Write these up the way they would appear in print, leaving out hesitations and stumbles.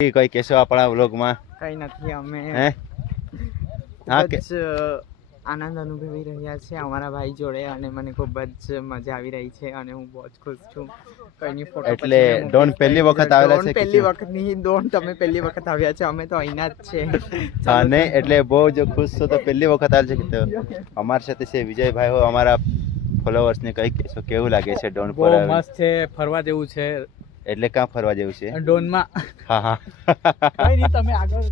કઈ કેશો આપણા વ્લોગમાં? કઈ નથી, અમે હે ખૂબ જ આનંદ અનુભવી રહ્યા છે અમારા ભાઈ જોડે અને મને ખૂબ જ મજા આવી રહી છે અને હું બહુ જ ખુશ છું. કઈની ફોટો એટલે ડોન પહેલી વખત આવેલા છે? પહેલી વખત નહીં ડોન, તમે પહેલી વખત આવ્યા છે, અમે તો અહીંના જ છે. હા નહીં, એટલે બહુ જ ખુશ છો તો પહેલી વખત આવે છે. તો અમારી સાથે છે વિજયભાઈ હો, અમારા ફોલોવર્સ ને કઈ કહેશો, કેવું લાગે છે ડોન પર? બહુ મસ્ત છે, ફરવા જેવું છે. એટલે ક્યાં ફરવા જેવું છે? ડોનમાં. હા હા, કઈ નહીં, તમે આગળ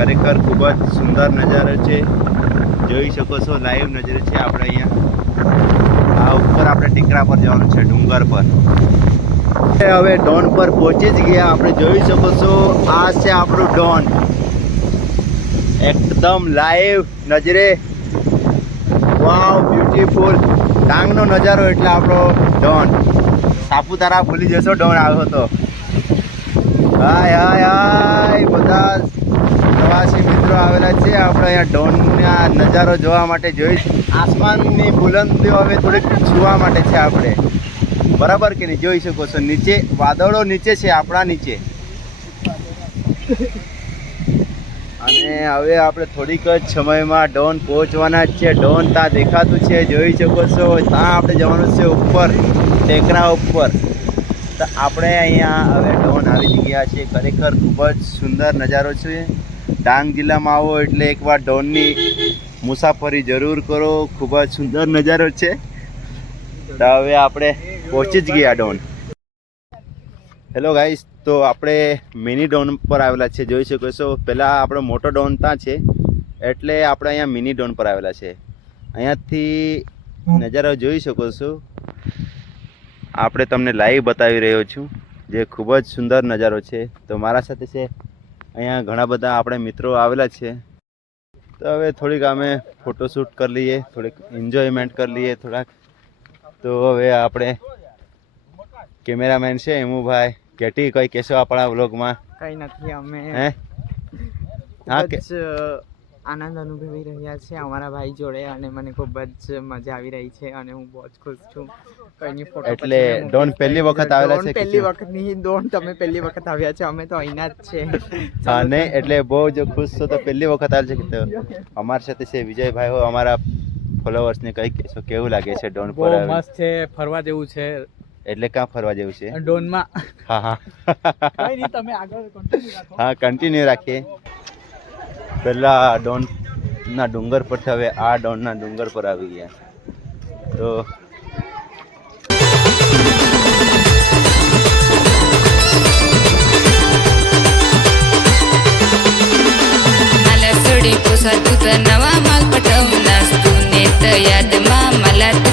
ખરેખર ખૂબ જ સુંદર નજારો છે, જોઈ શકો છો. લાઈવ નજરે છે આપણે અહીંયા. આ ઉપર આપણે ટેકરા પર જવાનું છે, ડુંગર પર. હવે ડોન પર પહોંચી જ ગયા આપણે, જોઈ શકો છો. આ છે આપણું ડોન, એકદમ લાઈવ નજરે. વાવ, બ્યુટીફુલ. ડાંગનો નજારો એટલે આપણો ડોન. સાપુતારા ભૂલી જશો ડોન આવ્યો હતો. હાય હાય હાય, બધા પ્રવાસી મિત્રો આવેલા છે આપણે અહીંયા ડોનના નજારો જોવા માટે. જોઈ આસમાનની બુલંદીઓ હવે થોડીક જોવા માટે છે આપણે, બરાબર કે નહીં? જોઈ શકો છો નીચે વાદળો નીચે છે, આપણા નીચે. અને હવે આપણે થોડીક જ સમયમાં ડોન પહોંચવાના જ છે. ડોન ત્યાં દેખાતું છે, જોઈ શકો છો. ત્યાં આપણે જવાનું છે ઉપર ટેકરા ઉપર. તો આપણે અહીંયા હવે ડોન આવી ગયા છે. ખરેખર ખૂબ જ સુંદર નજારો છે. ડાંગ જિલ્લામાં આવો એટલે એકવાર ડોનની મુસાફરી જરૂર કરો, ખૂબ જ સુંદર નજારો છે. તો હવે આપણે પહોંચી જ ગયા ડોન. હેલો ગાઈસ, તો આપણે મિની ડોન પર આવેલા છે, જોઈ શકો છો. પહેલાં આપણો મોટો ડોન ત્યાં છે એટલે આપણે અહીંયા મિની ડોન પર આવેલા છે. અહીંયાથી નજારો જોઈ શકો છો. આપણે તમને લાઈવ બતાવી રહ્યો છું, જે ખૂબ જ સુંદર નજારો છે. તો મારા સાથે છે અહીંયા ઘણા બધા આપણે મિત્રો આવેલા છે. તો હવે થોડીક અમે ફોટોશૂટ કરી લઈએ, થોડીક એન્જોયમેન્ટ કરી લઈએ થોડાક. તો હવે આપણે કેમેરામેન છે એમુભાઈ, કેટી કઈ કહેશો આપણા વ્લોગમાં? કઈ નથી, અમે હા ખૂબ જ આનંદ અનુભવી રહ્યા છે અમારા ભાઈ જોડે અને મને ખૂબ જ મજા આવી રહી છે અને હું બહુ જ ખુશ છું. કઈની ફોટો એટલે ડોન પહેલી વખત આવેલા છે? પહેલી વખત નહીં ડોન, તમે પહેલી વખત આવ્યા છે, અમે તો અહીંના જ છે. હા નહીં, એટલે બહુ જ ખુશ છો તો પહેલી વખત આવે છે. તો અમારી સાથે છે વિજયભાઈ હો, અમારા ફોલોવર્સ ને કઈ કહેશો, કેવું લાગે છે ડોન પર? બહુ મસ્ત છે, ફરવા જેવું છે. એટલે ક્યાં ફરવા જેવું છે? ડોનમાં. હા હા, કઈ નહીં, તમે આગળ કન્ટિન્યુ રાખો. હા કન્ટિન્યુ રાખીએ. પહેલા ડોનના ડુંગર પરથી હવે આ ડોનના ડુંગર પર આવી ગયા. તો मला सोडी पोसा तू तर नवा माल पटवलास तू नेत यादमा मला तू